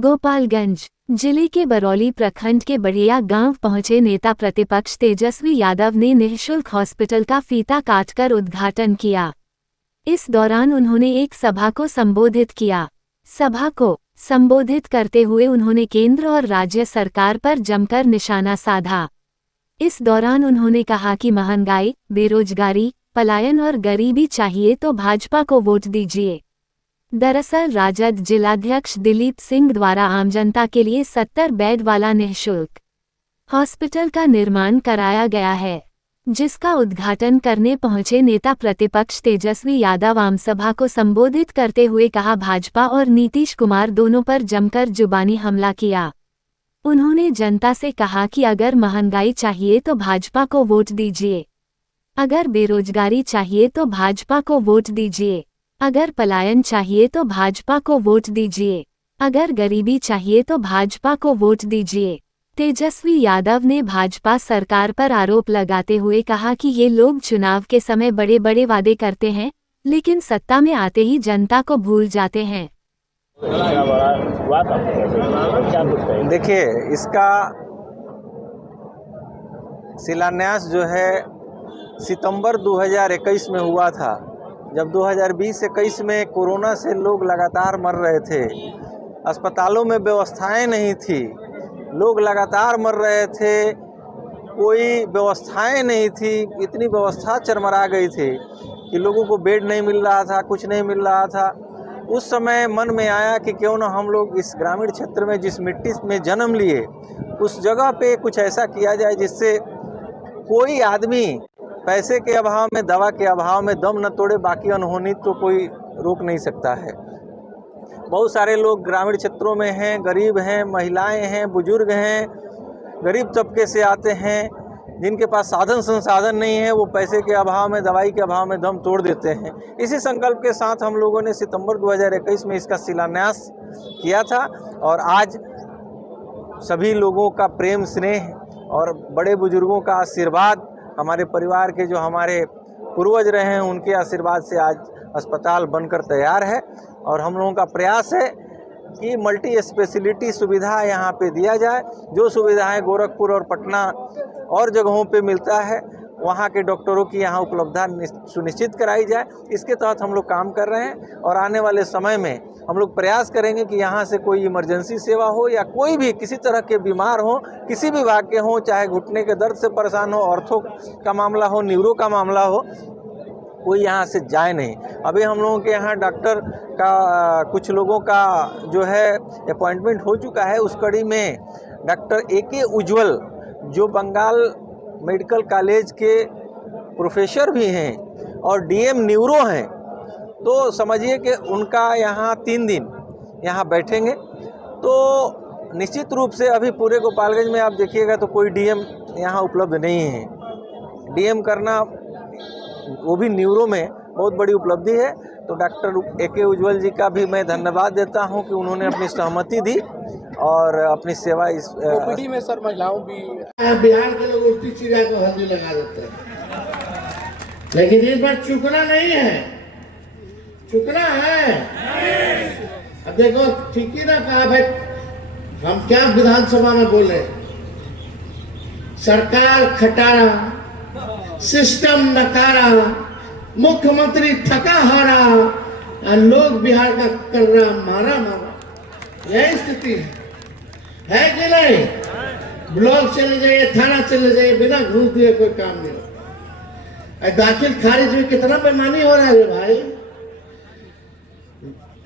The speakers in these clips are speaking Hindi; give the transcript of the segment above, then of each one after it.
गोपालगंज जिले के बरौली प्रखंड के बढ़िया गांव पहुंचे नेता प्रतिपक्ष तेजस्वी यादव ने निःशुल्क हॉस्पिटल का फीता काटकर उद्घाटन किया। इस दौरान उन्होंने एक सभा को संबोधित किया। सभा को संबोधित करते हुए उन्होंने केंद्र और राज्य सरकार पर जमकर निशाना साधा। इस दौरान उन्होंने कहा कि महंगाई, बेरोजगारी, पलायन और गरीबी चाहिए तो भाजपा को वोट दीजिए। दरअसल राजद जिलाध्यक्ष दिलीप सिंह द्वारा आम जनता के लिए 70 बेड वाला निःशुल्क हॉस्पिटल का निर्माण कराया गया है, जिसका उद्घाटन करने पहुंचे नेता प्रतिपक्ष तेजस्वी यादव आमसभा को संबोधित करते हुए कहा, भाजपा और नीतीश कुमार दोनों पर जमकर जुबानी हमला किया। उन्होंने जनता से कहा कि अगर महंगाई चाहिए तो भाजपा को वोट दीजिए, अगर बेरोजगारी चाहिए तो भाजपा को वोट दीजिए, अगर पलायन चाहिए तो भाजपा को वोट दीजिए, अगर गरीबी चाहिए तो भाजपा को वोट दीजिए। तेजस्वी यादव ने भाजपा सरकार पर आरोप लगाते हुए कहा कि ये लोग चुनाव के समय बड़े बड़े वादे करते हैं, लेकिन सत्ता में आते ही जनता को भूल जाते हैं। देखिए, इसका शिलान्यास जो है सितंबर 2021 में हुआ था, जब 2020-21 में कोरोना से लोग लगातार मर रहे थे, अस्पतालों में व्यवस्थाएं नहीं थी, लोग लगातार मर रहे थे, कोई व्यवस्थाएं नहीं थी, इतनी व्यवस्था चरमरा गई थी कि लोगों को बेड नहीं मिल रहा था, कुछ नहीं मिल रहा था। उस समय मन में आया कि क्यों ना हम लोग इस ग्रामीण क्षेत्र में जिस मिट्टी में जन्म लिए उस जगह पे कुछ ऐसा किया जाए जिससे कोई आदमी पैसे के अभाव में, दवा के अभाव में दम न तोड़े। बाकी अनहोनी तो कोई रोक नहीं सकता है। बहुत सारे लोग ग्रामीण क्षेत्रों में हैं, गरीब हैं, महिलाएं हैं, बुजुर्ग हैं, गरीब तबके से आते हैं, जिनके पास साधन संसाधन नहीं है, वो पैसे के अभाव में, दवाई के अभाव में दम तोड़ देते हैं। इसी संकल्प के साथ हम लोगों ने सितंबर 2021 में इसका शिलान्यास किया था और आज सभी लोगों का प्रेम, स्नेह और बड़े बुजुर्गों का आशीर्वाद, हमारे परिवार के जो हमारे पूर्वज रहे हैं उनके आशीर्वाद से आज अस्पताल बनकर तैयार है। और हम लोगों का प्रयास है कि मल्टी स्पेशलिटी सुविधा यहाँ पे दिया जाए। जो सुविधाएं गोरखपुर और पटना और जगहों पे मिलता है, वहाँ के डॉक्टरों की यहाँ उपलब्धता सुनिश्चित कराई जाए। इसके तहत हम लोग काम कर रहे हैं और आने वाले समय में हम लोग प्रयास करेंगे कि यहाँ से कोई इमरजेंसी सेवा हो या कोई भी किसी तरह के बीमार हो, किसी भी भाग के हों, चाहे घुटने के दर्द से परेशान हो, ऑर्थो का मामला हो, न्यूरो का मामला हो, कोई यहाँ से जाए नहीं। अभी हम लोगों के यहाँ डॉक्टर का कुछ लोगों का जो है अपॉइंटमेंट हो चुका है। उस कड़ी में डॉक्टर AK उज्ज्वल जो बंगाल मेडिकल कॉलेज के प्रोफेसर भी हैं और DM न्यूरो हैं, तो समझिए कि उनका यहाँ 3 दिन यहाँ बैठेंगे। तो निश्चित रूप से अभी पूरे गोपालगंज में आप देखिएगा तो कोई DM यहाँ उपलब्ध नहीं है। DM करना वो भी न्यूरो में बहुत बड़ी उपलब्धि है। तो डॉक्टर AK उज्ज्वल जी का भी मैं धन्यवाद देता हूं कि उन्होंने अपनी सहमति दी और अपनी सेवा इस OPD में सर महिलाओं भी बिहार के लोग उल्टी चिड़िया को हल्दी लगा देते हैं, लेकिन इस बार चुकना नहीं है, चुकना है। अब देखो, ठीक ही ना कहा भाई, हम क्या विधानसभा में बोले, सरकार खटारा, सिस्टम नकारा, मुख्यमंत्री थका हारा और लोग बिहार का कर रहा मारा मारा, यही स्थिति है कि नहीं? ब्लॉक चले जाइए, थाना चले जाइए, बिना घूस दिए कोई काम नहीं होता। दाखिल खारिज में कितना बेईमानी हो रहा है भाई,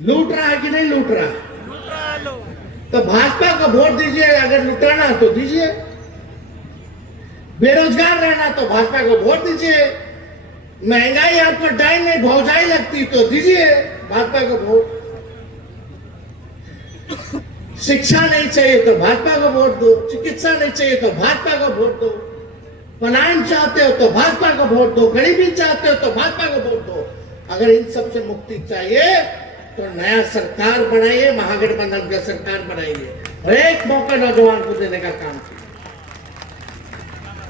लूट रहा है कि नहीं लूट रहा? तो भाजपा को वोट दीजिए, अगर लुटाना तो दीजिए, बेरोजगार रहना तो भाजपा को वोट दीजिए, महंगाई आपको डाई नहीं भौजाई लगती तो दीजिए भाजपा को वोट, शिक्षा नहीं चाहिए तो भाजपा को वोट दो, चिकित्सा नहीं चाहिए तो भाजपा को वोट दो, पलायन चाहते हो तो भाजपा को वोट दो, गरीबी चाहते हो तो भाजपा को वोट दो। अगर इन सब से मुक्ति चाहिए तो नया सरकार बनाइए, महागठबंधन का सरकार बनाइए और एक मौका नौजवान को देने का काम कीजिए।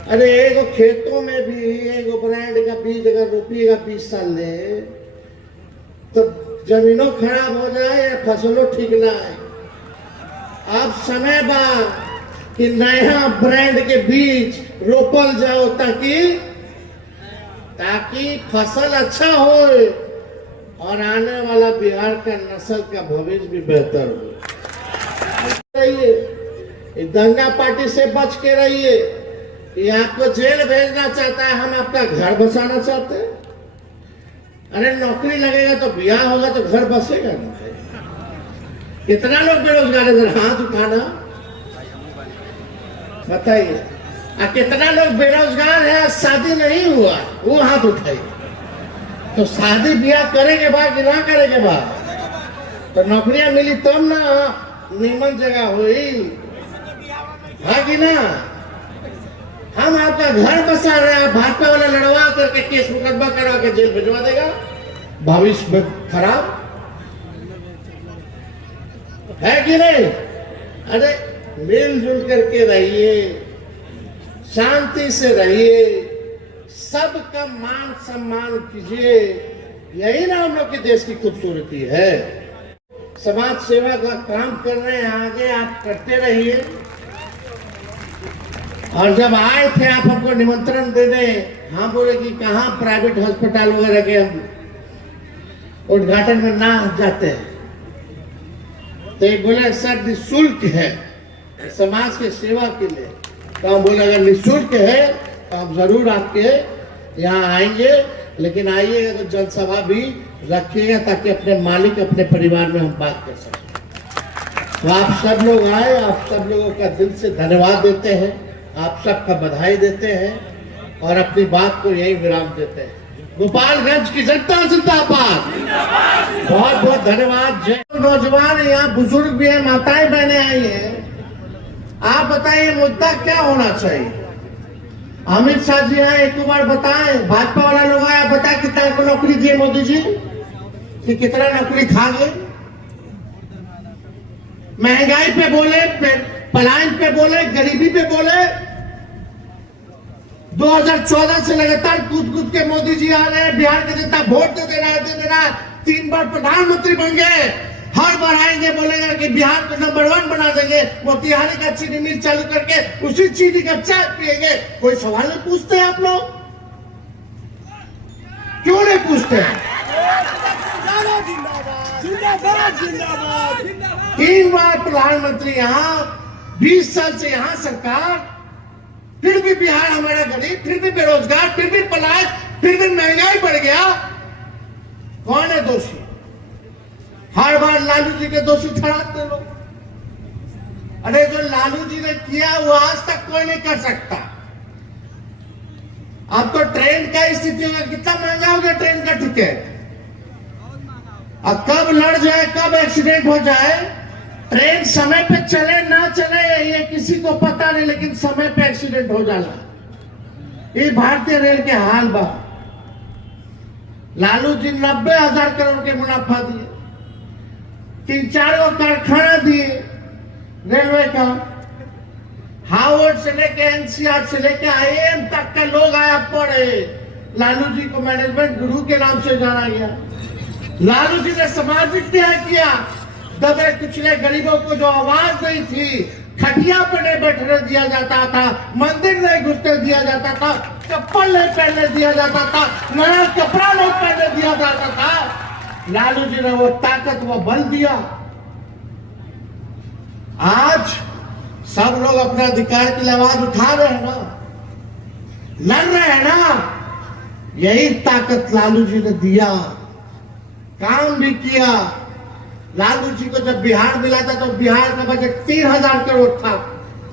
अरे एगो खेतों में भी एगो ब्रांड का बीज अगर रोपिएगा 20 साल ले तो जमीनों खराब हो जाए या फसलों ठीक ना आए, अब समय बा कि नया ब्रांड के बीज रोपल जाओ ताकि फसल अच्छा हो और आने वाला बिहार का नस्ल का भविष्य भी बेहतर हो। रहिए दंगा पार्टी से बच के रहिए। ये आपको जेल भेजना चाहता है, हम आपका घर बसाना चाहते हैं। अरे नौकरी लगेगा तो ब्याह होगा तो घर बसेगा ना। कितना लोग बेरोजगार है, जरा हाथ उठाना बताइए। कितना लोग बेरोजगार है, शादी नहीं हुआ, वो हाथ उठाइए। तो शादी ब्याह करेंगे बाद कि ना करेंगे बाद, तो नौकरियां मिली तब ना निमन जगह हुई है कि ना। हम आपका घर बसा रहे हैं, भाजपा वाला लड़वा करके केस मुकदमा करा के जेल भिजवा देगा, भविष्य में खराब है कि नहीं। अरे मिलजुल करके रहिए, शांति से रहिए, सबका मान सम्मान कीजिए। यही ना हम लोग के देश की खूबसूरती है। समाज सेवा का काम कर रहे हैं, आगे आप करते रहिए। और जब आए थे आप हमको निमंत्रण देने, हाँ बोले कि कहाँ प्राइवेट अस्पताल वगैरह के हम उद्घाटन में ना जाते हैं, तो एक बोले सर निःशुल्क है समाज के सेवा के लिए। तो हम बोले अगर निःशुल्क है तो हम जरूर आपके यहाँ आएंगे, लेकिन आइएगा तो जनसभा भी रखिएगा ताकि अपने मालिक अपने परिवार में हम बात कर सकें। तो आप सब लोग आए, आप सब लोगों का दिल से धन्यवाद देते हैं, आप सबका बधाई देते हैं और अपनी बात को यही विराम देते हैं। गोपालगंज की जनता जिंदाबाद, बहुत बहुत धन्यवाद। जय। नौजवान यहाँ बुजुर्ग भी है, माताएं बहनें आई हैं, आप बताइए मुद्दा क्या होना चाहिए। अमित शाह जी हैं, एक बार बताएं, भाजपा वाला लोग आया, बताए कितना को नौकरी दिए मोदी जी, कि कितना नौकरी खा गए। महंगाई पे बोले, पलायन पे बोले, गरीबी पे बोले। 2014 से लगातार कूद कूद के मोदी जी आ रहे हैं, बिहार की जनता वोट दे दे रहा है। 3 बार प्रधानमंत्री बन गए, हर बार आएंगे बोलेंगे कि बिहार को नंबर 1 बना देंगे, मोतिहारी का चीनी मिल चालू करके उसी चीनी का चाय पिएंगे। कोई सवाल नहीं पूछते आप लोग, क्यों नहीं पूछते? 3 बार प्रधानमंत्री यहाँ, 20 साल से यहाँ सरकार, फिर भी बिहार हमारा गरीब, फिर भी बेरोजगार, फिर भी पलायन, फिर भी महंगाई बढ़ गया। कौन है दोषी? हर बार लालू जी के दोषी ठहराते लोग। अरे जो लालू जी ने किया वो आज तक कोई नहीं कर सकता। अब तो ट्रेन का स्थिति होगा, कितना महंगा हो गया ट्रेन का टिकट। अब कब लड़ जाए, कब एक्सीडेंट हो जाए, ट्रेन समय पे चले ना चले ये किसी को पता नहीं, लेकिन समय पे एक्सीडेंट हो जाला। ये भारतीय रेल के हाल बा। लालू जी 90,000 करोड़ के मुनाफा दिए, 3-4 कारखाना दिए रेलवे का, हार्वर्ड से लेके एनसीआर से लेके आईएम तक का लोग आया पढ़े। लालू जी को मैनेजमेंट गुरु के नाम से जाना गया। लालू जी ने सामाजिक न्याय किया, दबे कुचले गरीबों को जो आवाज नहीं थी, खटिया पर नहीं बैठने दिया जाता था, मंदिर नहीं घुसने दिया जाता था, चप्पल नहीं पहनने दिया जाता था, नया कपड़ा नहीं पहनने दिया जाता था, लालू जी ने वो ताकत वो बल दिया। आज सब लोग अपने अधिकार के लिए आवाज उठा रहे हैं ना, लड़ रहे हैं ना, यही ताकत लालू जी ने दिया, काम भी किया। लालू जी को जब बिहार मिला था तो बिहार का बजट 3,000 करोड़ था,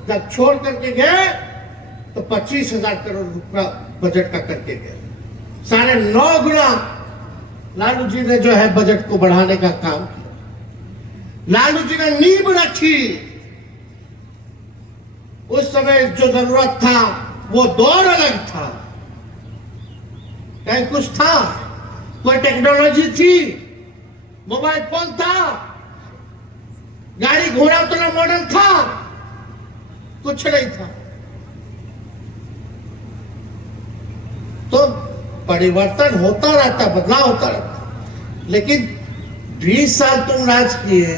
जब छोड़ करके गए तो 25,000 करोड़ रुपया बजट का करके गए। 9.5 गुना लालू जी ने जो है बजट को बढ़ाने का काम किया। लालू जी ने नींव रखी, उस समय जो जरूरत था वो दौर अलग था, कहीं कुछ था, कोई टेक्नोलॉजी थी, मोबाइल फोन था, गाड़ी घोड़ा उतना मॉडल था, कुछ नहीं था। तो परिवर्तन होता रहता, बदलाव होता रहता। लेकिन 20 साल तुम राज किए,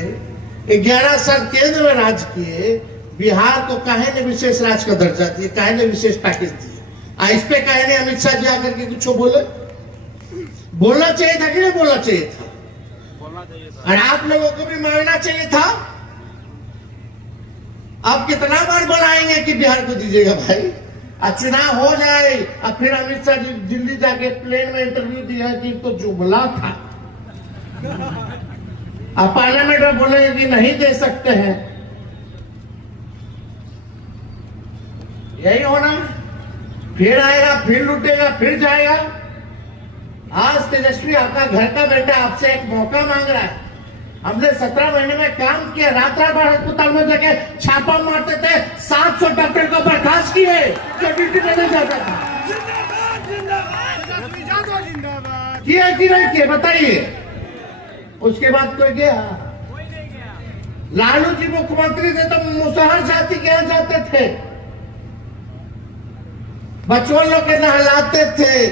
11 साल केंद्र में राज किए, बिहार को काहे ने विशेष राज्य का दर्जा दिए, काहे ने विशेष पैकेज दिए? इस पे काहे ने अमित शाह जी आकर के कुछ बोले? बोलना चाहिए था कि नहीं बोलना चाहिए था? और आप लोगों को भी मानना चाहिए था। आप कितना बार बुलाएंगे कि बिहार को दीजिएगा भाई? चुनाव हो जाए और फिर अमित शाह जी दिल्ली जाके प्लेन में इंटरव्यू दिया कि तो जुमला था, आप पार्लियामेंट में बोलेंगे कि नहीं दे सकते हैं। यही होना, फिर आएगा, फिर लुटेगा, फिर जाएगा। आज तेजस्वी आपका घर का बेटा आपसे एक मौका मांग रहा है। हमने 17 महीने में काम किया, रात रात भर अस्पताल में जाके छापा मारते थे, 700 डॉक्टर को बर्खास्त किए जो ड्यूटी पे नहीं जाता था। किया कि नहीं किया बताइए? उसके बाद कोई गया? लालू जी मुख्यमंत्री थे तो मुसहर जाति के यहाँ जाते थे, बच्चों लोग के नहलाते थे,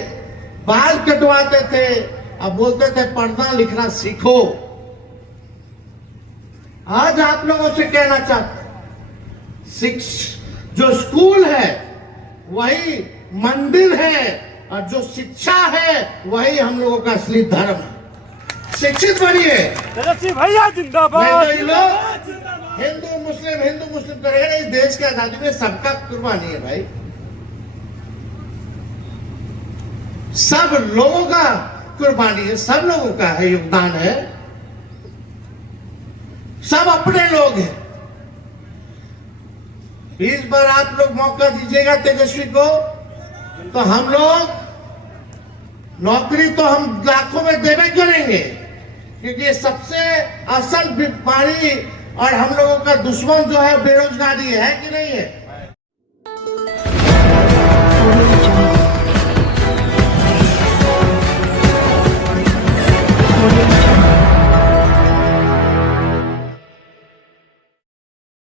बाल कटवाते थे, अब बोलते थे पढ़ना लिखना सीखो। आज आप लोगों से कहना चाहते, जो स्कूल है वही मंदिर है और जो शिक्षा है वही हम लोगों का असली धर्म है। शिक्षित बनिए भैया जिंदाबाद। हिंदू मुस्लिम करेगा नहीं। इस देश की आजादी में सबका कुर्बानी है भाई, सब लोगों का कुर्बानी है, सब लोगों का है योगदान है, सब अपने लोग हैं। इस बार आप लोग मौका दीजिएगा तेजस्वी को तो हम लोग नौकरी तो हम लाखों में देवे करेंगे, क्योंकि ये सबसे असल बीमारी और हम लोगों का दुश्मन जो है बेरोजगारी है कि नहीं है?